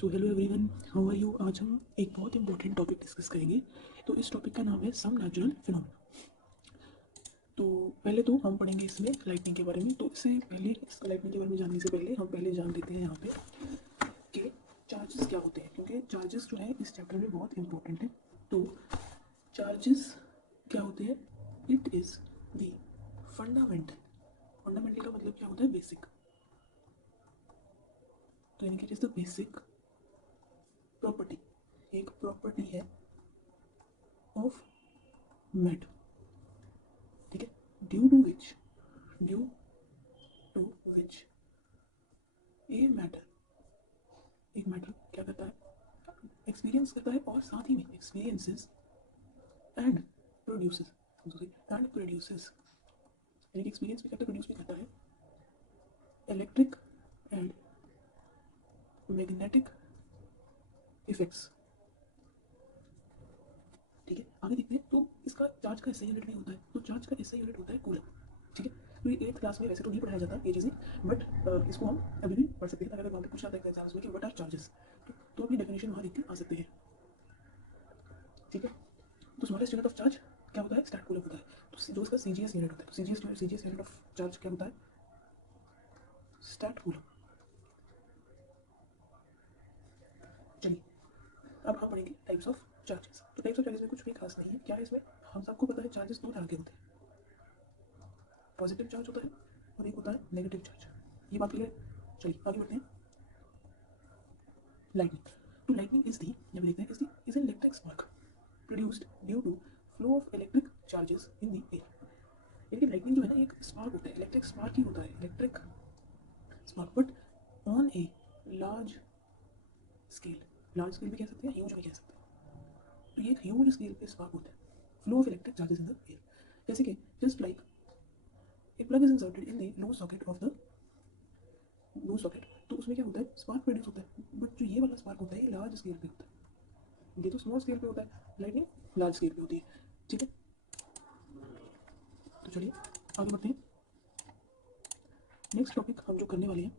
So hello everyone, how are you. आज हम एक बहुत इंपॉर्टेंट टॉपिक डिस्कस करेंगे। तो इस टॉपिक का नाम है सम नेचुरल फिनोमेना। तो पहले तो हम पढ़ेंगे इसमें लाइटनिंग के बारे में। तो इससे पहले इस लाइटनिंग के बारे में जानने से पहले हम पहले जान लेते हैं यहाँ पे कि चार्जेस क्या होते हैं, क्योंकि चार्जेस जो है इस चैप्टर में बहुत इंपॉर्टेंट है। तो चार्जेस क्या होते हैं? It is the fundamental. Fundamental का मतलब क्या होता है? बेसिक। तो यानी कि it is the basic property, एक प्रॉपर्टी है ऑफ मैटर। ठीक है, due to which a matter, एक मैटर क्या करता है? एक्सपीरियंस करता है, और साथ ही में एक्सपीरियंसेस एंड प्रोड्यूसेस, यानी कि एक्सपीरियंस भी करता है, प्रोड्यूस भी करता है इलेक्ट्रिक एंड मैग्नेटिक इफेक्ट्स। ठीक है, आगे देखते हैं। तो इसका चार्ज का ऐसा यूनिट नहीं होता है। तो चार्ज का ऐसा यूनिट होता है कूलम। ठीक है, तो ये 8th क्लास में वैसे तो नहीं पढ़ाया जाता ये चीज़ें, बट इसको हम अभी भी पढ़ सकते हैं। अगर वहाँ पे पूछा जाता है एग्जाम्स में कि व्हाट आर चार्जेस, तो अपनी डेफिनेशन वहाँ लिख के आ सकते हैं। ठीक है, तो स्मॉलेस्ट यूनिट ऑफ चार्ज क्या होता है? स्टैट कूलम होता है। तो जो इसका सीजीएस यूनिट होता है, तो सीजीएस यूनिट ऑफ चार्ज क्या होता है? Stat coulomb. चलिए, अब हम पढ़ेंगे टाइप्स ऑफ चार्जेस। तो टाइप्स ऑफ चार्जेस में कुछ भी खास नहीं है। क्या है इसमें? हम सबको पता है चार्जेस दो तरह के होते हैं, पॉजिटिव चार्ज होता है और एक होता है नेगेटिव चार्ज। ये बात क्लियर है? चलिए आगे बढ़ते हैं। लाइटनिंग। तो लाइटनिंग इज दी, जब देखते हैं, is an electric spark produced due to flow of electric charges in the air. यानी कि लाइटनिंग जो है ना, एक स्पार्क होता है, इलेक्ट्रिक स्पार्क ही होता है, electric spark, but on a large scale. Large scale भी कह सकते हैं, ह्यूज भी कह सकते हैं। तो ये एक ह्यूज स्केल पे स्पार्क होता है, flow of electric charges in the air. जैसे कि just like a plug is inserted in the low socket of the low socket, तो उसमें क्या होता है? स्पार्क प्रोड्यूस होता है। बट जो ये वाला स्पार्क होता है, ये लार्ज स्केल पे होता है। ये तो स्मॉल स्केल पे होता है, लाइटनिंग लार्ज स्केल पे होती है। ठीक है, तो चलिए आगे बढ़ते हैं। नेक्स्ट टॉपिक हम जो करने वाले हैं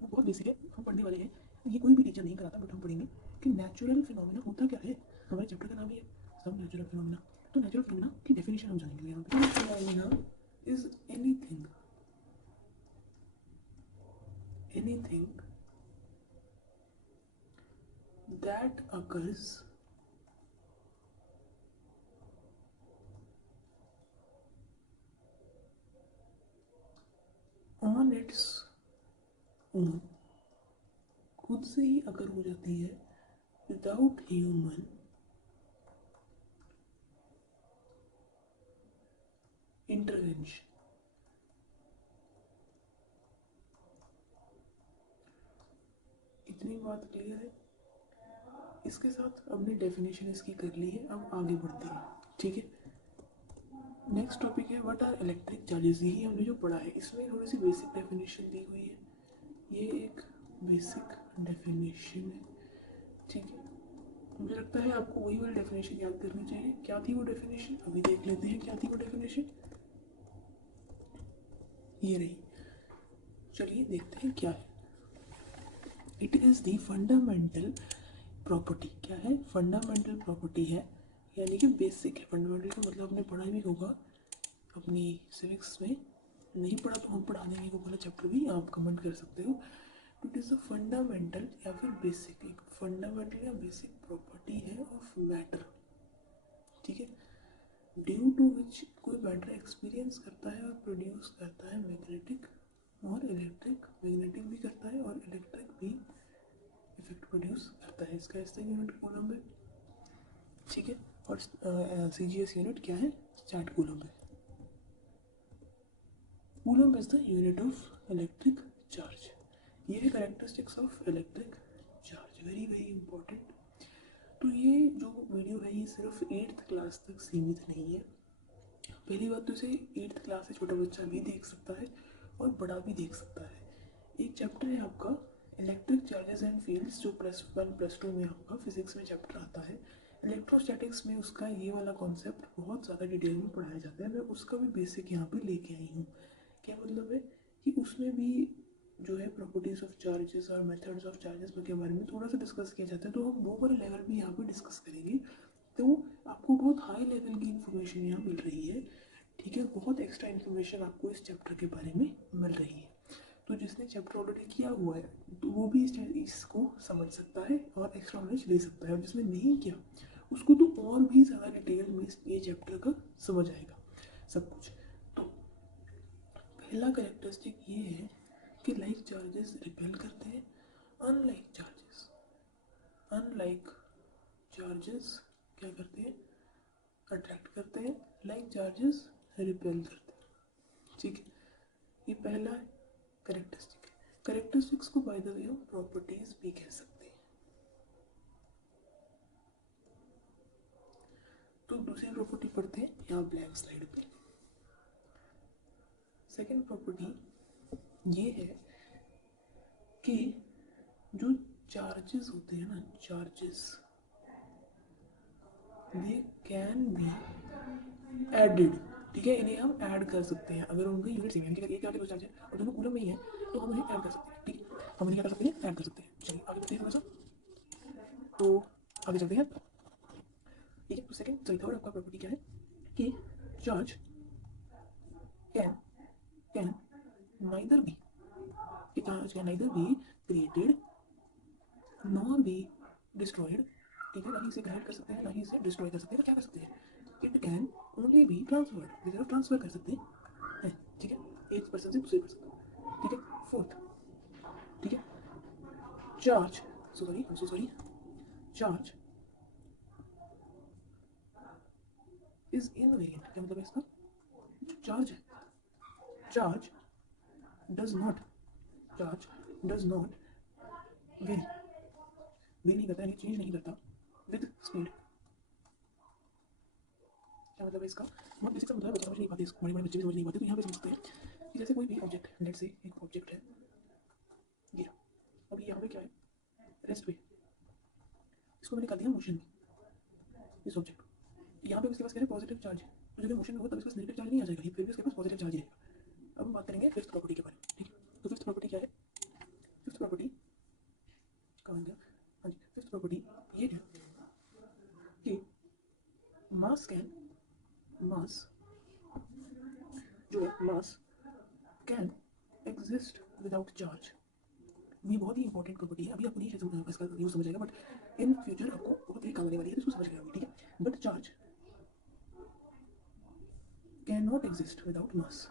वो बहुत बेसिक है, हम पढ़ने वाले हैं। ये कोई भी टीचर नहीं कराता, बट हम पढ़ेंगे कि नेचुरल फिनोमेना होता क्या है। हमारे चैप्टर का नाम ही है सब नेचुरल फिनोमेना। तो नेचुरल फिनोमेना की डेफिनेशन हम जानेंगे यहाँ पे। Phenomena is anything that occurs on its own, खुद से ही अगर हो जाती है, विदाउट ह्यूमन इंटरवेंशन। इतनी बात क्लियर है? इसके साथ हमने डेफिनेशन इसकी कर ली है, अब आगे बढ़ते हैं। ठीक है, नेक्स्ट टॉपिक है व्हाट आर इलेक्ट्रिक चार्जेस। यही हमने जो पढ़ा है, इसमें थोड़ी सी बेसिक डेफिनेशन दी हुई है। ये एक बेसिक डेफिनेशन है। ठीक है, मुझे लगता है आपको वही वाली डेफिनेशन याद करनी चाहिए। क्या थी वो डेफिनेशन? अभी देख लेते हैं क्या थी वो डेफिनेशन। ये रही, चलिए देखते हैं क्या है। It is the fundamental property. क्या है? फंडामेंटल प्रॉपर्टी है, यानी कि बेसिक है। फंडामेंटल का मतलब आपने पढ़ा भी होगा अपनी सिविक्स में। नहीं पढ़ा तो हम पढ़ा देंगे, वो वाला चैप्टर भी आप कमेंट कर सकते हो। तो इट इज़ अ फंडामेंटल या फिर बेसिक, एक फंडामेंटल या बेसिक प्रॉपर्टी है ऑफ मैटर। ठीक है, ड्यू टू विच कोई मैटर एक्सपीरियंस करता है और प्रोड्यूस करता है मैग्नेटिक और इलेक्ट्रिक, मैग्नेटिक भी करता है और इलेक्ट्रिक भी इफेक्ट प्रोड्यूस करता है। इसका ऐसा यूनिट कूलम है। ठीक है, और सीजीएस यूनिट क्या है? स्टैट कूलम है। Coulomb is the unit of electric charge. ये है characteristics of electric charge, very very important. तो ये जो वीडियो है ये सिर्फ 8th क्लास तक सीमित नहीं है। पहली बात तो इसे 8th क्लास से छोटा बच्चा भी देख सकता है और बड़ा भी देख सकता है। एक चैप्टर है आपका इलेक्ट्रिक चार्जेस एंड फील्ड्स, जो +1 +2 में आपका फिजिक्स में चैप्टर आता है। इलेक्ट्रोस्टैटिक्स में उसका ये वाला कॉन्सेप्ट बहुत ज़्यादा डिटेल में पढ़ाया जाता है। मैं उसका भी बेसिक यहाँ पे लेके आई हूँ। क्या मतलब है कि उसमें भी जो है प्रॉपर्टीज ऑफ चार्जेस और मेथड्स ऑफ चार्जेस के बारे में थोड़ा सा डिस्कस किया जाता है, तो हम वो वाला लेवल भी यहाँ पे डिस्कस करेंगे। तो आपको बहुत हाई लेवल की इन्फॉर्मेशन यहाँ मिल रही है, ठीक है, बहुत एक्स्ट्रा इन्फॉर्मेशन आपको इस चैप्टर के बारे में मिल रही है। तो जिसने चैप्टर ऑलरेडी किया हुआ है तो वो भी इसको समझ सकता है और एक्स्ट्रा नॉलेज ले सकता है, और जिसने नहीं किया उसको तो और भी ज़्यादा डिटेल में ये चैप्टर का समझ आएगा सब कुछ। तो पहला कैरेक्टरिस्टिक ये है कि लाइक चार्जेस रिपेल करते हैं, अनलाइक चार्जेस क्या करते हैं, अट्रैक्ट करते हैं, लाइक चार्जेस रिपेल करते हैं, ठीक है। ये पहला कैरेक्टरिस्टिक है। कैरेक्टरिस्टिक्स को बाय द वे हम प्रॉपर्टीज भी कह सकते हैं। तो दूसरी प्रॉपर्टी पढ़ते हैं यहाँ ब्लैंक स्लाइड पे। सेकेंड प्रॉपर्टी ये है कि जो चार्जेस होते हैं ना, charges they can be added, ठीक है, इन्हें हम ऐड कर सकते हैं अगर उनका यूनिट सेम है, यानी कि एक चार्ज है और दोनों कूलम में ही है तो हम उन्हें ऐड कर सकते हैं, ठीक है, हम इन्हें क्या कर सकते हैं, ऐड कर सकते हैं। चलिए आगे बढ़ते हैं थोड़ा सा, तो आगे चलते हैं, ठीक है। तो सेकंड थर्ड आपका प्रॉपर्टी क्या है कि चार्ज कैन नाइदर बी, कि charge can neither be created nor be destroyed, ठीक है, ना ही इसे क्रिएट कर सकते हैं ना ही इसे डिस्ट्रॉय कर सकते हैं, तो क्या कर सकते हैं, it can only be transferred, इसे ट्रांसफर कर सकते हैं, ठीक है, एक पर्सन से दूसरे पर्सन, ठीक है। फोर्थ, ठीक है, चार्ज चार्ज इज इनवेरिएंट, क्या मतलब है इसका, चार्ज है, चार्ज डज नॉट वेरी नहीं करता, यानी चेंज नहीं करता विद स्पीड, क्या मतलब है इसका, बहुत बेसिक सा मतलब है, बच्चे समझ नहीं पाते इसको, बड़े बच्चे भी समझ नहीं पाते, तो यहाँ पे समझते हैं कि जैसे कोई भी ऑब्जेक्ट, लेट से एक ऑब्जेक्ट है ये, अभी यहाँ पे क्या है, रेस्ट पे, इसको मैंने कर दिया मोशन में, इस ऑब्जेक्ट यहाँ पे उसके पास क्या है, पॉजिटिव चार्ज है, तो जब मोशन में होगा तब इसके पास नेगेटिव चार्ज नहीं आ जाएगा, फिर भी उसके पास पॉजिटिव चार्ज रहेगा। अब हम बात करेंगे फिफ्थ प्रॉपर्टी के बारे में, ठीक है। तो फिफ्थ प्रॉपर्टी क्या है, फिफ्थ प्रॉपर्टी कहाँ गया, हाँ जी, फिफ्थ प्रॉपर्टी ये है कि मास जो है मास कैन एग्जिस्ट विदाउट चार्ज। ये बहुत ही इंपॉर्टेंट प्रॉपर्टी है, अभी आपको नहीं समझ इसका यूज समझ आएगा, बट इन फ्यूचर आपको बहुत ही काम आने वाली है, तो इसको समझ लेना, ठीक है। But charge cannot exist without mass.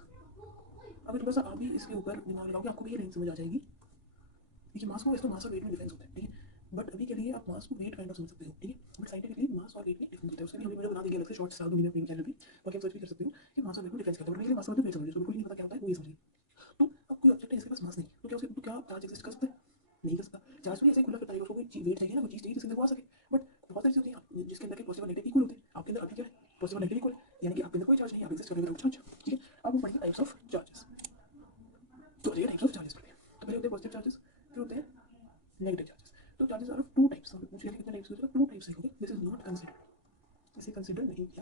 अगर थोड़ा सा आप भी इसके ऊपर दिमाग लगाओगे आपको भी ये नहीं समझ आ जाएगी, देखिए मास को वैसे तो मास और वेट में डिफरेंस होता है, ठीक है, बट अभी के लिए आप मास को वेट काइंड ऑफ समझ सकते हो, ठीक है, बट साइंटिफिकली मास और वेट में डिफरेंस होता है, उसके लिए हम वीडियो बना देंगे अलग से, शॉर्ट्स डाल दूंगी मैं अपने चैनल पे, बाकी आप सर्च भी कर सकते हो कि मास और वेट में डिफरेंस क्या होता है, बट मास और वेट समझिए, तो बिल्कुल नहीं पता क्या होता है वो ये समझिए। तो अब कोई ऑब्जेक्ट है इसके पास मास नहीं, तो क्या उसके तो क्या चार्ज एग्जिस्ट कर सकता है, नहीं कर सकता, चार्ज भी ऐसे खुला फिरता है, उसको कोई वेट चाहिए ना, कोई चीज़ चाहिए जिसके अंदर वो आ सके, बट बहुत सारी चीज़ें होती हैं जिसके अंदर के पॉजिटिव और नेगेटिव इक्वल होते हैं, आपके अंदर अभी क्या है, पॉजिटिव और नेगेटिव इक्वल, यानी कि आपके अंदर कोई चार्ज नहीं, आप एग्जिस्ट कर रहे हो विदाउट चार्ज, ठीक है। अब हम पढ़ेंगे टाइप्स ऑफ चार्जेस, तो ये टाइप्स ऑफ चार्जेस पढ़ते हैं, तो पहले होते हैं पॉजिटिव चार्जेस, फिर होते हैं नेगेटिव चार्जेस। तो charges are of two types, हम पूछ कितने टाइप्स होते हैं, टू टाइप्स लिखोगे, दिस इज नॉट कंसीडर्ड, इसे कंसीडर नहीं किया जाता,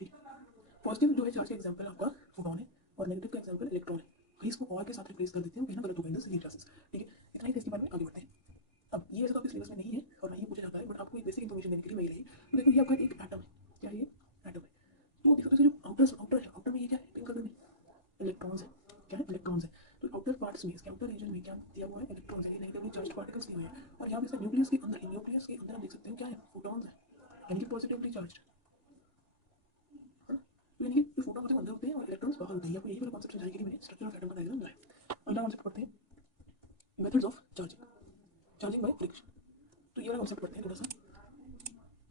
ठीक है। पॉजिटिव जो है चार्ज का एग्जांपल आपका फोटॉन है और नेगेटिव का एग्जांपल इलेक्ट्रॉन है, तो इसको और के साथ रिप्लेस कर देते हैं, कहना गलत होगा इन सभी क्लासेस, ठीक है। इतना ही इसके बारे में आगे बढ़ते हैं। अब ये वैसे तो आपके सिलेबस में नहीं है और ना ही पूछा जाता है, बट आपको एक बेसिक इन्फॉर्मेशन देने के लिए मैं ये रही, तो देखो ये आपका एक एटम है, क्या ये एटम है, तो देखो तो जो आउटर है, आउटर में ये क्या है, पिंक कलर में इलेक्ट्रॉन्स है, क्या है, इलेक्ट्रॉन्स है, तो आउटर पार्ट्स में इसके आउटर रीजन में क्या दिया हुआ है, इलेक्ट्रॉन्स है, नेगेटिवली चार्ज्ड पार्टिकल्स दिए हुए हैं, और यहाँ पे इसका न्यूक्लियस के अंदर आप देख सकते हो क्या है, फोटॉन्स है, यानी कि पॉजिटिवली चार्ज्ड, तो यानी कि जो फोटॉन होते हैं अंदर होते हैं और इलेक्ट्रॉन्स बाहर होते हैं, आपको यही वाला कॉन्सेप्ट समझाने के लिए मैंने स्ट्रक्चर ऑफ एटम का डायग्राम बनाया। अगला कॉन्सेप्ट पढ़ते हैं methods of charging by friction, तो ये वाला कॉन्सेप्ट पढ़ते हैं थोड़ा सा,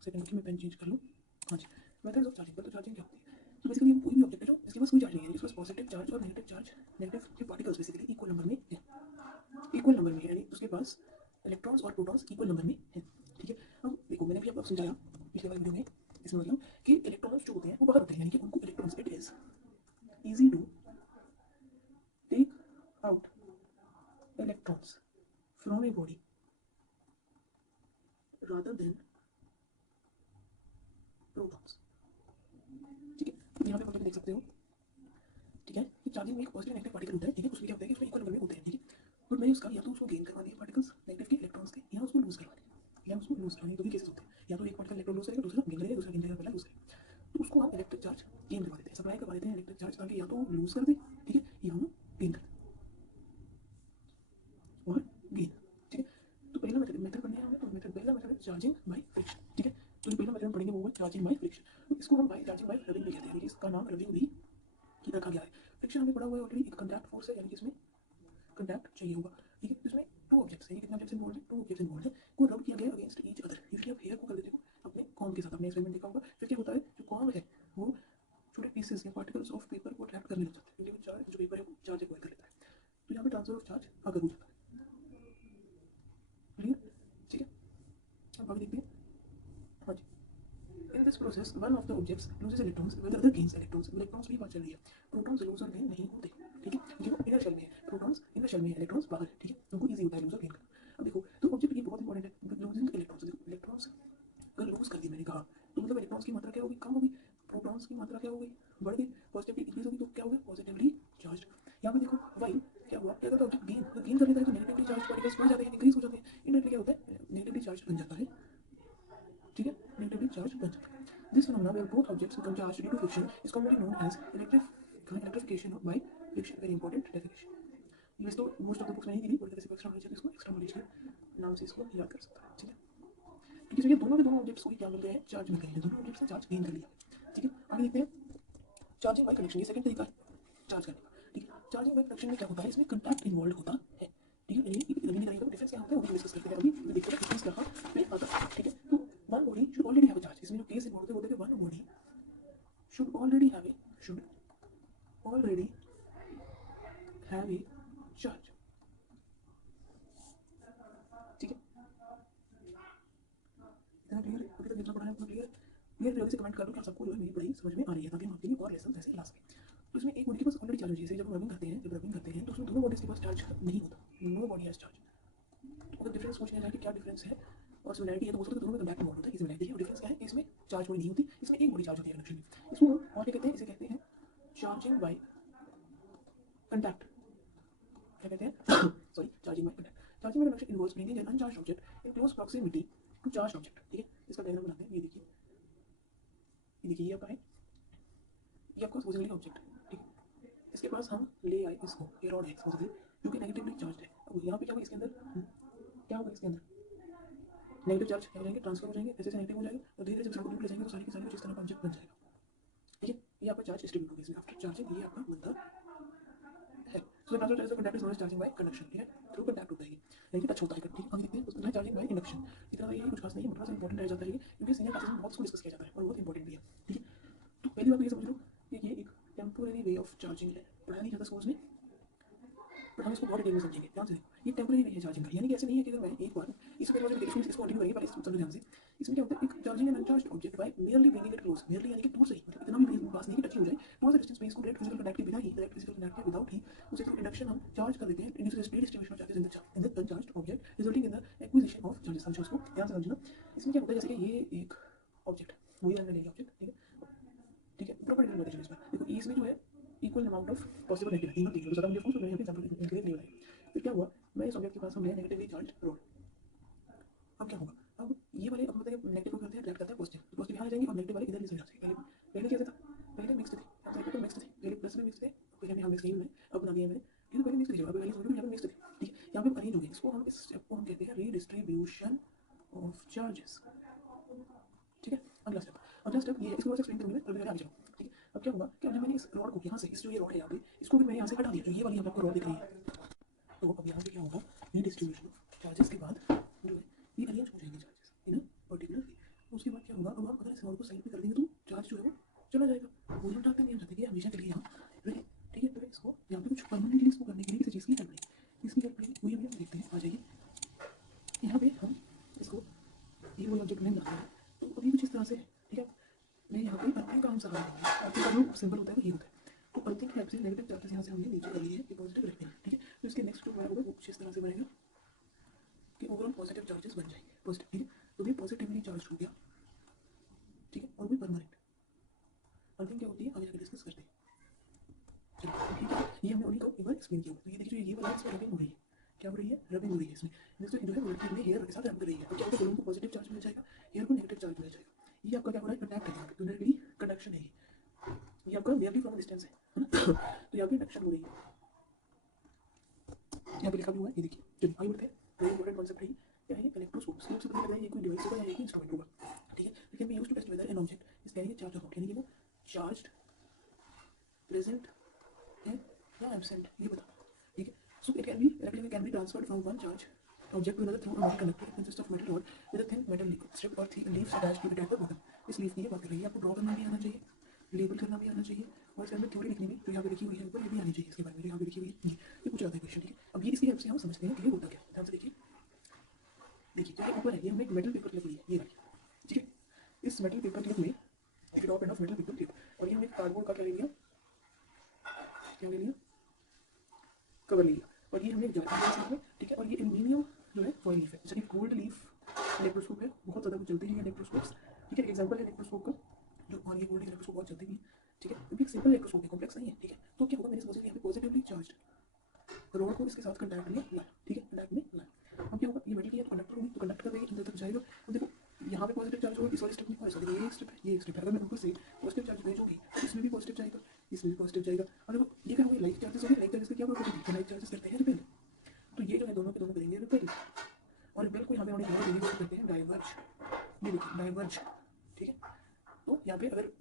सेकंड की मैं पेन चेंज कर लूँ, हाँ जी। मेथड्स ऑफ चार्जिंग, तो चार्जिंग क्या होती है, तो बेसिकली कोई भी ऑब्जेक्ट है जो इसके पास कोई चार्ज नहीं है, इसके पास पॉजिटिव चार्ज और नेगेटिव के पार्टिकल्स बेसिकली इक्वल नंबर में है, यानी उसके पास इलेक्ट्रॉन्स और प्रोटॉन्स इक्वल नंबर में है, ठीक है। अब देखो मैंने भी आपको समझाया पिछले वाले वीडियो में, इसमें मतलब कि इलेक्ट्रॉन्स जो होते हैं वो बाहर होते हैं, यानी कि उनको electrons, it is easy to take out electrons from a body rather than protons, ठीक है। तो यहाँ पे आप देख सकते हो, ठीक है, कि चार्जिंग में एक पॉजिटिव नेगेटिव पार्टिकल होता है, ठीक है, उसमें क्या होता है कि उसमें इक्वल नंबर में होते हैं, ठीक है, बट मैंने उसका या तो उसको गेन करवा दिया पार्टिकल्स नेगेटिव के इलेक्ट्रॉन्स के, या उसको लूज करवा दिया, या उसको लूज करवाने दो भी केसेस होते हैं, या तो एक पार्टिकल इलेक्ट्रॉन लूज करेगा, दूसरा गेन करेगा, दूसरा गेन करेगा, पहला लूज करेगा, तो उसको हम इलेक्ट्रिक चार्ज गेन करवा देते हैं, सप्लाई करवा देते हैं इलेक्ट्रिक चार्ज, ताकि या तो लूज कर दे, ठीक है, या हम गेन कर दे और गेन, ठीक है। तो पहला मेथड पढ़ने हमें, तो मेथड पहला मेथड है चार्जिंग बाय फ्रिक्शन, ठीक है, तो जो पहला मेथड पढ़ेंगे वो है चार्जिंग बाय फ्रिक्शन, तो इसको हम बाय चार्जिंग बाय रबिंग भी कहते हैं, इसका नाम रबिंग भी रखा गया है। फ्रिक्शन हमने पढ़ा हुआ है ऑलरेडी, एक कंटैक्ट फोर्स है, यानी कि इसमें कंटैक्ट चाहिए होगा, ठीक है, इसमें टू ऑब्जेक्ट्स हैं, ये कितने ऑब्जेक्ट्स इन्वॉल्व हैं, टू ऑब्जेक्ट्स इन्वॉल्व हैं, को रब किया गया अगेंस्ट ईच अदर, यूजुअली आप हेयर को कर देते हो अपने कॉम के साथ, आपने एक्सपेरिमेंट देखा होगा, फिर क्या होता है जो कॉम है वो छोटे पीसेस या पार्टिकल्स ऑफ पेपर को ट्रैप करने लग जाते हैं, क्योंकि वो चार्ज जो पेपर है वो चार्ज एक्वायर कर लेता है, तो यहाँ पे ट्रांसफर ऑफ चार्ज आगे हो जाता है, क्लियर, ठीक है। अब आगे देखते हैं, हाँ जी। In this process, one of the objects loses electrons, while the other gains electrons. Electrons भी बात चल रही है, प्रोटॉन्स लूज और गेन नहीं होते, ठीक है, क्योंकि वो इनर शेल में है, प्रोटॉन्स इनर शेल में है, इलेक्ट्रॉन्स बाहर है, ठीक है, तो उनको इजी होता है लूज और गेन करना। अब देखो, तो ऑब्जेक्ट ये बहुत इंपॉर्टेंट है, लूजिंग इलेक्ट्रॉन्स, देखो इलेक्ट्रॉन्स अगर लूज कर दी मैंने कहा, तो मतलब इलेक्ट्रॉन्स की मात्रा क्या होगी, कम होगी, प्रोटॉन्स की मात्रा क्या हो गई, बढ़ गई, पॉजिटिवली इंक्रीज होगी, तो क्या होगा, पॉजिटिवली चार्ज। यहाँ पे देखो वाई क्या हुआ, अगर ऑब्जेक्ट गेन कर लेता है तो नेगेटिवली चार्ज पार्टिकल्स बढ़ जाते हैं, इंक्रीज हो जाते हैं, इनडायरेक्टली क्या होता है, नेगेटिवली चार्ज बन जाता है, ठीक है, नेगेटिवली चार्ज बन जाता है। This phenomena where both objects become charged due to friction is commonly known as electrification by friction. Very important definition. ये तो मोस्ट ऑफ द बुक्स में नहीं दी, बट किसी को एक्स्ट्रा नॉलेज है, इसको एक्स्ट्रा नॉलेज के नाम से इसको याद कर सकता है, ठीक है, ठीक है, दोनों के दोनों ऑब्जेक्ट्स को क्या मिलते हैं, चार्ज मिल गए हैं, दोनों ऑब्जेक्ट्स ने चार्ज गेन कर लिया, ठीक है। आगे देखते हैं चार्जिंग बाय कंडक्शन, ये सेकंड तरीका है चार्ज करने का, ठीक है। चार्जिंग बाय कंडक्शन में क्या होता है, इसमें कंटैक्ट इन्वॉल्व होता है, ठीक है, ये रबिंग तरीका का डिफरेंस क्या होता है वो भी डिस्कस करते हैं, अभी देखते हैं डिफरेंस कहाँ पे आता है, ठीक है। तो one body should already have a charge, इसमें जो केस इन्वॉल्व होते हैं one body should already have a charge, ठीक है, इतना क्लियर, अभी तक जितना पढ़ा है उतना क्लियर, क्लियर जल्दी से कमेंट कर दो कि आप सबको जो है मेरी पढ़ाई समझ में आ रही है, ताकि हम आपके लिए और लेसन ऐसे ला सकें। तो इसमें एक बॉडी के पास ऑलरेडी चार्ज हो, जैसे जब रबिंग करते हैं तो उसमें दोनों बॉडीज के पास चार्ज नहीं होता, नो बॉडी हैज चार्ज। तो अगर डिफरेंस पूछने जाए कि क्या डिफरेंस है और सिमिलरिटी है, तो बोल सकते दोनों में कंटैक्ट इन्वॉल्व होता है, सिमिलरिटी है, और डिफरेंस क्या है, इसमें चार्ज बॉडी नहीं होती, इसमें एक बॉडी चार्ज होती है कंडक्शन में, इसको और क्या कहते हैं, इसे कहते हैं चार्जिंग बाय कंटैक्ट, क्या कहते हैं sorry, charging by contact. Charging by conduction involves bringing an uncharged object in close proximity to charged object, ठीक है, इसका डायग्राम बनाते हैं, ये देखिए, ये आपका है, ये आपका सपोजिबली ऑब्जेक्ट है, ठीक है, इसके पास हम ले आए इसको, ये रॉड है सपोजिबली जो कि नेगेटिवली चार्ज है, अब यहाँ पे क्या होगा इसके अंदर, क्या होगा इसके अंदर, नेगेटिव चार्ज क्या हो जाएंगे, ट्रांसफर हो जाएंगे, ऐसे नेगेटिव हो जाएगा, और धीरे धीरे जब ले जाएंगे तो सारी की सारी जिस तरह का ऑब्जेक्ट बन जाएगा, ठीक है, ये आपका चार्ज डिस्ट्रीब्यूट होगा इसमें आफ्टर चार्जिंग, ये आपका बनता है। So the transfer charge of conductor is known as charging by conduction, ठीक है, थ्रू कंटैक्ट होता है, यानी कि टच होता है, ठीक है। आगे देखते हैं उसमें है चार्जिंग बाय इंडक्शन, इतना ये कुछ खास नहीं है, मतलब इंपॉर्टेंट रह जाता है ये, क्योंकि सीनियर क्लासेस में बहुत इसको डिस्कस किया जाता है और बहुत इंपॉर्टेंट भी है, ठीक है। तो पहली बात तो ये समझ लो कि ये एक टेम्पोररी वे ऑफ चार्जिंग है, पढ़ाया नहीं जाता स्कूल्स में, बट हम इसको बहुत डिटेल में समझेंगे, ध्यान से देखो, ये टेम्पोररी वे है चार्जिंग का, यानी कि ऐसे नहीं है कि अगर मैं एक बार इसमें इसको कंटिन्यू करेंगे, पहले समझो ध्यान से, इसमें क्या होता है, एक charging an uncharged object by merely bringing it close, merely यानी कि दूर से ही, मतलब इतना भी पास नहीं कि टच हो जाए, थोड़ा सा डिस्टेंस में इसको डायरेक्ट फिजिकल कंटैक्ट के बिना ही, डायरेक्ट फिजिकल कंटैक्ट के विदाउट ही उसे थ्रू इंडक्शन हम चार्ज कर देते हैं, induce distribution of charges in the uncharged object resulting in the acquisition of charges. समझो इसको ध्यान से समझना, इसमें क्या होता है, जैसे कि ये एक ऑब्जेक्ट, वही हमने ले लिया ऑब्जेक्ट, ठीक है, ठीक है, प्रॉपर नोटेशन इसमें देखो, इसमें जो है equal amount of possible negative, तीनों तीनों ज़्यादा मुझे मैंने यहाँ पे एग्जांपल इंक्रीज नहीं बनाई, फिर क्या हुआ, मैं इस ऑब्जेक्ट के पास हमने नेगेटिवली चार्ज रोड, अब क्या होगा, अब ये वाले अब मतलब नेगेटिव को करते हैं अट्रैक्ट करते हैं पॉजिटिव, तो पॉजिटिव यहाँ आ जाएंगे और नेगेटिव वाले इधर नहीं जाते, पहले पहले क्या था, पहले मिक्स थे, अब देखो तो मिक्स थे, पहले प्लस में मिक्स थे, पहले यहाँ मिक्स नहीं हुए, अब बना दिया मैंने, लेकिन पहले मिक्स थे, अब पहले समझो यहाँ पे मिक्स थे, ठीक है, यहाँ पे अरेंज हो गए, इसको हम इस स्टेप को हम कहते हैं रीडिस्ट्रीब्यूशन ऑफ चार्जेस, ठीक है। अगला स्टेप ये है, इसको बस एक्सप्लेन करूँगा, तब आगे जाओ, ठीक है। अब क्या होगा कि अब मैंने इस रॉड को यहाँ से, इस जो ये रॉड है यहाँ पे, इसको भी मैंने यहाँ से हटा दिया, जो ये वाली यहाँ पे आपको रॉड दिख रही है, तो अब यहाँ पे क्या होगा, रीडिस्ट्रीब्यूशन ऑफ चार्जेस के बाद जो है ये अरेंज हो जाएंगे charges in a particular way, उसके बाद क्या होगा, अब आप अगर इस रॉड को साइड पे कर देंगे तो चार्ज जो है वो चला जाएगा, वो हम टालते नहीं, हम चाहते कि हमेशा के लिए यहाँ रहे, ठीक है। तो इसको यहाँ पे कुछ परमानेंटली इसको करने के लिए किसी चीज़ की हेल्प नहीं, इसकी हेल्प नहीं, वही हम देखते हैं, आ जाइए यहाँ पे हम इसको, ये वही ऑब्जेक्ट नहीं बनाते हैं, तो अभी कुछ इस तरह से, ठीक है, मैं यहाँ पे अर्थिंग का हम सहारा लेंगे, अर्थिंग का जो सिंबल होता है वो ये होता है, तो अर्थिंग हेल्प से नेगेटिव चार्जेस यहाँ से हमने नीचे कर लिए हैं, ये पॉजिटिव रखने हैं, ठीक है। तो इसके नेक्स्ट जो होगा वो कुछ इस तरह से बनेगा कि ओवरऑल पॉजिटिव चार्जेस बन जाएंगे, पॉजिटिव, ठीक है, तो ये पॉजिटिवली चार्ज हो गया, ठीक है, और भी परमानेंट। अर्थिंग क्या होती है आगे जाकर डिस्कस करते हैं, चलो ठीक है। रबिंग हो रही है इसमें, जिससे जो है लड़की में हेयर के साथ रब कर रही है। तो क्या होगा, बलून को पॉजिटिव चार्ज मिल जाएगा, हेयर को नेगेटिव चार्ज मिल जाएगा। ये आपका क्या हो रहा है, कंटैक्ट है, तो डायरेक्टली कंडक्शन है ये आपका मेयरली फ्रॉम डिस्टेंस है ना। तो यहाँ पे इंडक्शन हो रही है, यहाँ पे लिखा भी हुआ है, ये देखिए। चलिए आगे बढ़ते हैं। वेरी इंपॉर्टेंट कॉन्सेप्ट है ये, क्या है, इलेक्ट्रोस्कोप। सबसे पहले बताया ये कोई डिवाइस होगा या एक इंस्ट्रूमेंट होगा, ठीक है। It can be used to test whether an object is carrying a charge और नॉट, यानी कि वो चार्ज्ड, प्रेजेंट है या एब्सेंट, ये बताना, ठीक है। So it can be transferred from one charge object to another through a non-conductor. It consists of metal rod with a thin metal strip or leaves attached to it at the bottom. इस leaf की ये बात कर रही है, आपको draw करना भी आना चाहिए, लेबल करना भी आना चाहिए, और इसके अंदर थ्योरी लिखनी भी जो यहाँ पे लिखी हुई है ऊपर, ये भी आनी चाहिए इसके बारे में, जो यहाँ पे लिखी हुई है ये पूछा जाता है क्वेश्चन, ठीक है। अब ये इसकी हेल्प से हम समझते हैं कि ये होता क्या है। ध्यान से देखिए, देखिए जो ऊपर है ये हमें एक मेटल पेपर क्लिप ली है, ये वाली, ठीक है। इस मेटल पेपर क्लिप में एक top end of metal paper clip, और ये हमें कार्डबोर्ड का क्या ले लिया, क्या ले लिया, कवर ले लिया, और ये हमने एक, ठीक है। और ये एल्यूमिनियम जो है फॉइल लीफ है, जैसे गोल्ड लीफ इलेक्ट्रोस्कोप है, बहुत ज़्यादा कुछ चलती है इलेक्ट्रोस्कोप्स, ठीक है। एग्जांपल है इलेक्ट्रोस्कोप का, जो और ये गोल्ड इलेक्ट्रोस्कोप बहुत चलती भी है, ठीक है। क्योंकि एक सिंपल इलेक्ट्रोस्कोप है, कॉम्प्लेक्स नहीं है, ठीक है। तो क्या होगा, मैंने समझा यहाँ पे पॉजिटिवली चार्ज रोड को इसके साथ कंटैक्ट में लाए, ठीक है, कंटैक्ट में लाए। अब क्या होगा, ये मेटल की है तो कंडक्टर होगी, तो कंडक्ट कर देगी, अंदर तक जाएगा। तो देखो यहाँ पे पॉजिटिव चार्ज होगा, इस वाले स्टेप में, और ये एक स्टेप है, ये एक स्टेप है। अगर मैं ऊपर से पॉजिटिव चार्ज भेजूंगी तो इसमें भी पॉजिटिव जाएगा, इसमें भी पॉजिटिव जाएगा। और देखो ये क्या होगा, लाइक चार्जेस होंगे, लाइक चार्जेस का क्या प्रॉपर्टी, लाइक चार्जेस करते हैं रिपेल, तो ये जो है दोनों के दोनों करेंगे रिपेल, और रिपेल को यहाँ पे हमने करते हैं डाइवर्ज, ये देखिए डाइवर्ज, ठीक है। तो यहाँ पे अगर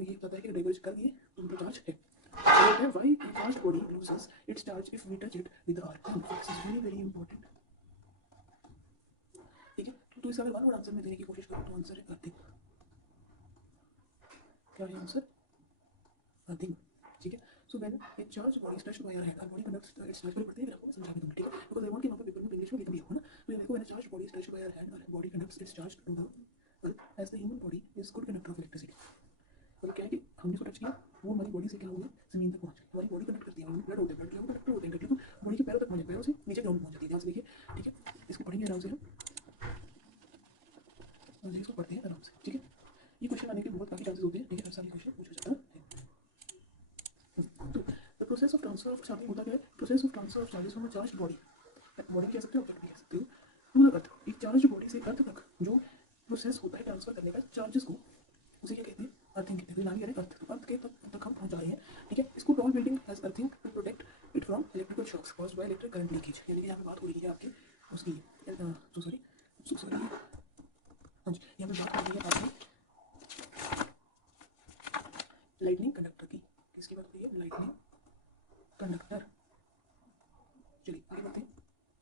ये पता है कि डाइवर्ज कर दिए तो उनका चार्ज है। Why a charged body loses its charge if we touch it with the earth? This is very very important. ठीक है, तो इस अगर वन वर्ड आंसर में देने की कोशिश करो तो आंसर है अर्थिंग। क्या है आंसर, अर्थिंग, ठीक है। So when a charge body is touched by our hand, our body conducts its charge, पढ़ते हैं फिर आपको समझा दूंगा, ठीक है। बिकॉज़ आई वांट कि वहां पे पेपर में इंग्लिश में लिख दिया हो ना, तो ये देखो, when a charge body is touched by our hand, our body conducts its charge to the earth as the human body is good conductor of electricity. मतलब क्या है कि हमने इसको टच किया, वो हमारी बॉडी से क्या हो गया, जमीन तक पहुंच गया, हमारी बॉडी कंडक्ट करती है, हमारे ब्लड होते हैं, ब्लड क्या कंडक्टर होते हैं, तो बॉडी के पैरों तक पहुंचे, पैरों से नीचे ग्राउंड पहुंच जाती है। ध्यान से देखिए, ठीक है, इसको पढ़ेंगे आराम से हम, और इसको पढ़ते हैं आराम से, ठीक है। ये क्वेश्चन आने के बहुत काफी चांसेस होते हैं, ठीक है, हर साल ये क्वेश्चन पूछा जाता है। तो the process of transfer of charging होता क्या है, process of transfer of charges from a charged body, body कह सकते हो, ऑब्जेक्ट भी कह सकते हो, टू द अर्थ। एक चार्ज बॉडी से अर्थ तक जो प्रोसेस होता है ट्रांसफर करने का चार्जेस को, उसे क्या कहते हैं, अर्थिंग कहते हैं। नाम क्या है, अर्थ, तो अर्थ के तक हम पहुंचा रहे हैं, ठीक है। इसको tall building as earthing to protect it from electrical shocks caused by electric current leakage, यानी कि यहाँ पे बात हो रही है आपके उसकी, सॉरी हाँ जी, यहाँ पे बात हो रही है आपकी लाइटनिंग कंडक्टर की, किसकी बात हो रही है, लाइटनिंग कंडक्टर। चलिए आगे बढ़ते हैं,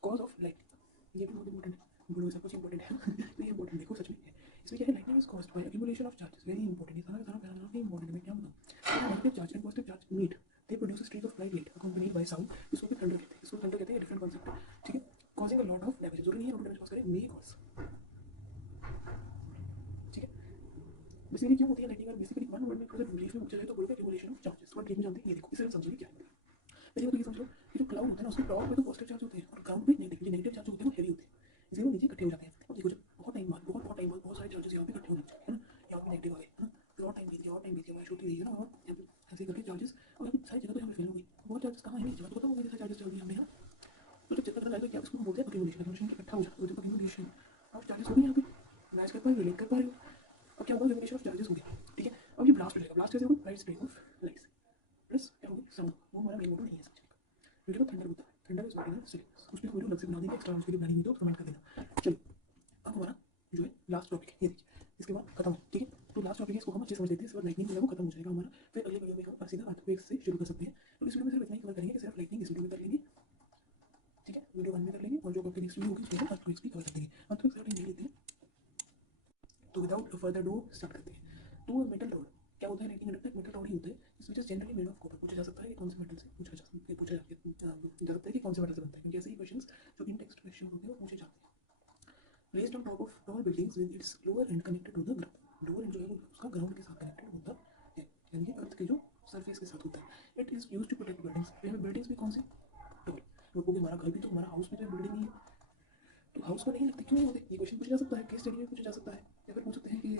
कॉज ऑफ लाइटनिंग, ये भी बहुत इंपॉर्टेंट है, बोलो सब कुछ इंपॉर्टेंट है तो ये इंपॉर्टेंट देखो सच में है। इसमें क्या है, lightning is caused by accumulation of charges, very important, ये सारा पैराग्राफ इंपॉर्टेंट है, मैं क्या बताऊं। Negative charge and positive charge meet, they produce a streak of bright light accompanied by sound, इसको भी थंडर कहते हैं, इसको थंडर कहते हैं, डिफरेंट कॉन्सेप्ट है, ठीक है। Causing a lot of damage, जरूरी नहीं है डैमेज कॉज करे, मे कॉज, ठीक है। बेसिकली क्यों होती है लाइटनिंग, और बेसिकली वन वर्ड में थोड़ा ब्रीफ में पूछा जाए तो बोलते हैं accumulation of charges, word brief में जानते हैं, ये देखो इसे समझिए क्या है। पहले तो ये समझ लो कि जो क्लाउड होता है ना, उसके टॉप पे तो पॉजिटिव चार्ज होते हैं और ग्राउंड पे नेगेटिव चार्ज होते हैं, वो हेवी होते हैं, इसलिए वो नीचे इकट्ठे हो जाते हैं। अब देखो जब बहुत टाइम बाद बहुत सारे चार्जेस यहाँ पे इकट्ठे होने चाहिए, है ना, यहाँ पे नेगेटिव आ गए, है ना, फिर और टाइम बीत गया, बारिश होती रही है ना, और यहाँ पे ऐसे करके चार्जेस, और यहाँ पे सारी जगह तो यहाँ पे फेल हो गई, बहुत चार्जेस कहाँ है नीचे, तो पता होगा जैसे चार्जेस चल रही है हमें, है ना। तो जब चक्कर लगेगा क्या उसको बोलते हैं एक्यूमुलेशन, इकट्ठा हो जाता है, तो एक्यूमुलेशन ऑफ चार्जेस हो गई, यहाँ पे मैच कर पा रहे हो, रिलेट कर पा रहे हो। अब क्या होगा, एक्यूमुलेशन ऑफ चार्जेस हो गया, ठीक है। अब ये ब्लास्ट हो जाएगा, ब्लास्ट कैसे होगा, light spray of lights plus क्या होगा, साउंड, वो हमारा मेन मोटो नहीं है समझने का। वीडियो थंडर होता है, थंडर इज वर्किंग सिलेंडर्स, उसमें वीडियो अलग से बना देंगे, एक्स्ट्रा उसके लिए बनानी है तो कमेंट कर देना। चलिए अब हमारा जो है लास्ट टॉपिक है, ये देखिए, इसके बाद खत्म, ठीक है। तो लास्ट टॉपिक है, इसको हम अच्छे समझ लेते हैं, इसके बाद लाइटनिंग जो है वो खत्म हो जाएगा हमारा, फिर अगले वीडियो में हम सीधा अर्थक्वेक्स से शुरू कर सकते हैं। तो इस वीडियो में सिर्फ इतना ही कवर करेंगे कि सिर्फ लाइटनिंग इस वीडियो में कर लेंगे, ठीक है, वीडियो 1 में कर लेंगे, और जो आपकी नेक्स्ट वीडियो होगी उसमें हम अर्थक्वेक्स भी कवर कर देंगे। अर्थक्वेक्स अगर नहीं लेते हैं तो विदाउट फर्दर डू स्टार्ट करते हैं। तो मेटल रॉड क्या होता है, लाइटनिंग कंडक्टर मेटल रॉड ही होता है, इसमें just generally made of copper. पूछा जा सकता है कि कौन से मेटल से, पूछा जा सकता है कि कौन से मेटल से बनता है, क्योंकि ऐसे ही क्वेश्चंस जो इन टेक्स्ट क्वेश्चन होते हैं वो पूछे जाते हैं। Placed on top of tall buildings with its lower end connected to the ground, lower end जो है वो उसका ग्राउंड के साथ कनेक्टेड होता है, यानी कि अर्थ के जो सरफेस के साथ होता है। It is used to protect buildings, buildings भी कौन से, टॉल। लोगों के हमारा घर भी तो, हमारा हाउस भी तो बिल्डिंग ही है, तो हाउस को नहीं लगते, क्यों नहीं होते, ये क्वेश्चन पूछा जा सकता है, केस स्टडी में पूछा जा सकता है, या फिर पूछ सकते हैं कि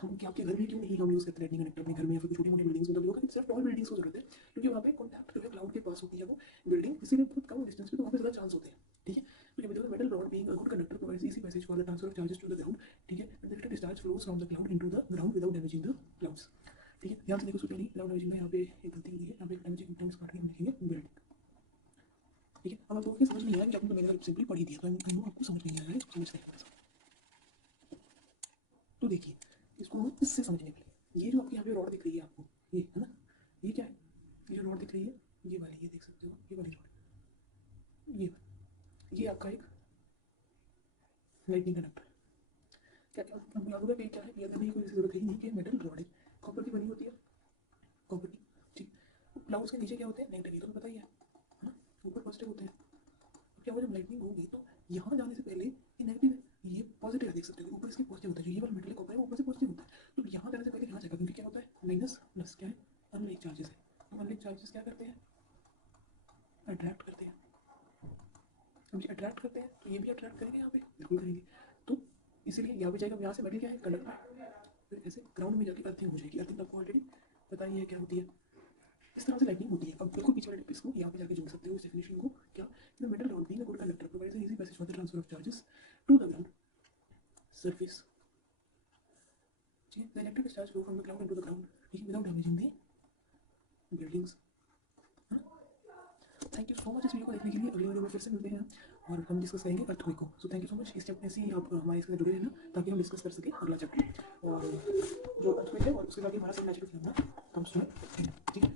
हम कि आपके घर में क्यों नहीं हम यूज़ करते लाइटनिंग कनेक्टर अपने घर में, या फिर छोटी मोटी बिल्डिंग्स में, तो लोग सिर्फ टॉल बिल्डिंग्स को जरूरत है, क्योंकि वहाँ पे कॉन्टैक्ट जो है क्लाउड के पास होती है वो बिल्डिंग, इसीलिए बहुत कम डिस्टेंस पे तो वहाँ पे ज़्यादा चांस होते हैं, ठीक है। तो ये बताओ metal rod being a good conductor provides easy passage for the transfer of charges to the ground, ठीक है, and the discharge flows from the cloud into the ground without damaging the clouds, ठीक है। ध्यान से देखो सूत्र नहीं cloud damaging में यहाँ पे एक गलती हुई है, यहाँ पे डैमेजिंग टर्म्स काट के हम लिखेंगे बिल्डिंग, ठीक है। अब आपको ये समझ नहीं आया कि आपने तो मैंने सिंपली पढ़ ही दिया, तो आई नो आपको समझ नहीं आ रहा है, समझते हैं थोड़ा सा। तो देखिए इसको हम इससे समझने के लिए, ये जो आपकी यहाँ पे रॉड दिख रही है आपको, ये है ना, ये क्या है, ये जो रॉड दिख रही है ये वाली, ये देख सकते हो ये वाली रॉड, ये आपका एक लाइटनिंग कंडक्टर। क्या क्या हमको याद होगा कि क्या है, याद करने की कोई जरूरत है ही नहीं कि मेटल रॉड है, कॉपर की बनी होती है, कॉपर की, ठीक। क्लाउड्स के नीचे क्या होते हैं, नेगेटिव, ये तो पता ही है ना, ऊपर पॉजिटिव होते हैं। अब क्या होगा जब लाइटनिंग होगी तो यहाँ जाने से पहले ये नेगेटिव है, ये पॉजिटिव है, देख सकते हो ऊपर इसके पॉजिटिव होता है, जो ये वाला मेटल कॉपर है वो ऊपर से पॉजिटिव होता है, तो यहाँ जाने से पहले यहाँ जाएगा, क्योंकि क्या होता है माइनस प्लस क्या है, अनलाइक चार्जेस है, तो अनलाइक चार्जेस क्या करते हैं, अट्रैक्ट करते हैं, हम अट्रैक्ट करते हैं तो ये भी अट्रैक्ट करेंगे, यहाँ पे बिल्कुल करेंगे, तो इसीलिए यहाँ पे जाएगा, यहाँ से मेटल क्या है कंडक्टर, फिर ऐसे ग्राउंड में जाके अर्थिंग हो जाएगी, अर्थिंग आपको ऑलरेडी पता ही है क्या होती है, इस तरह से लाइटनिंग होती है। अब बिल्कुल पीछे वाले इसको यहाँ पे जाके जोड़ सकते हो इस डेफिनेशन को, क्या the metal rod being a good conductor provides an easy passage for the transfer of charges to the ground surface, ठीक है, the electric discharge flow from the cloud into the ground, ठीक है, without damaging the buildings. Thank you so much इस video को देखने के लिए, अगले वीडियो में फिर से मिलते हैं और हम डिस्कस करेंगे अर्थक्वेक को। So thank you so much, इस चैप्टर से ही आप हमारे इसके साथ जुड़े रहना ताकि हम डिस्कस कर सकें अगला चैप्टर, और जो अर्थक्वेक है और उसके साथ ही हमारा सब नेचुरल फिनोमेना कम्स टू, ठीक है।